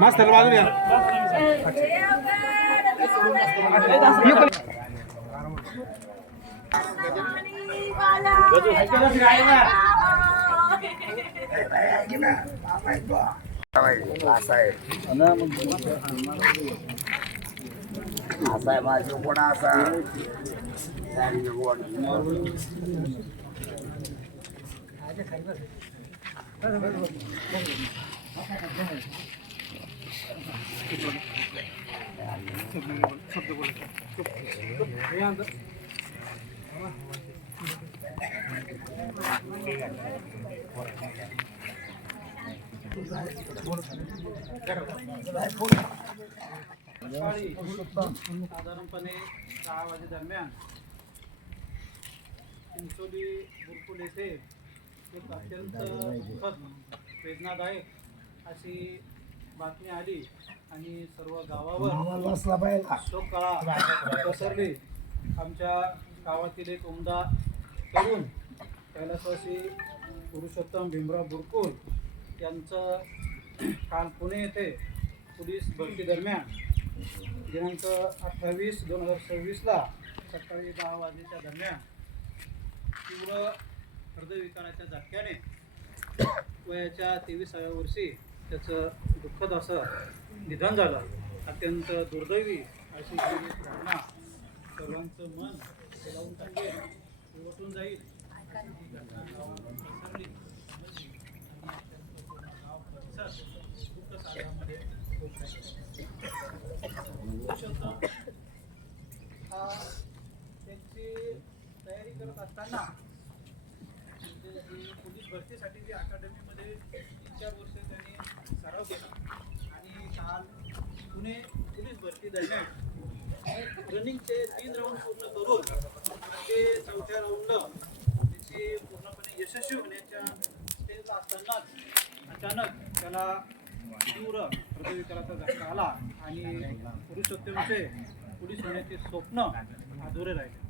मास्तर बाजू या असा आहे माझी कोणा असा साधारणपणे 6 वाजेदरम्यान चिंचोली बुरकुल येथे एक अत्यंत दुःखद वेदनादायक अशी बातमी आली आणि सर्व गावावर शोककळा पसरली. आमच्या गावातील एक उमदा तरुण कैलासवासी पुरुषोत्तम भीमराव बुरकुल यांचं काल पुणे येथे पोलीस भरती दरम्यान दिनांक 28/2026 सकाळी 10 वाजेच्या दरम्यान तीव्र हृदयविकाराच्या झटक्याने वयाच्या 23व्या वर्षी त्याचं दुःखद असं निधन झालं. अत्यंत दुर्दैवी अशी घटना सर्वांचं मन हेलावून टाकेल, उलटून जाईल ही घटना पसरली त्यांची तयारी करत असताना पोलीस भरतीसाठी जी अकादमीमध्ये 3-4 वर्ष त्यांनी सराव केला आणि काल पुणे पोलीस भरती दरम्यान रनिंगचे 3 राऊंड पूर्ण करून ते 4थ्या राऊंडला त्याची पूर्णपणे यशस्वी होण्याच्या स्टेजला असतानाच अचानक त्याला तीव्र हृदयविकाराचा झटका आला आणि पुरुषोत्तमचे पोलीस होण्याचे स्वप्न अधुरे राहिले.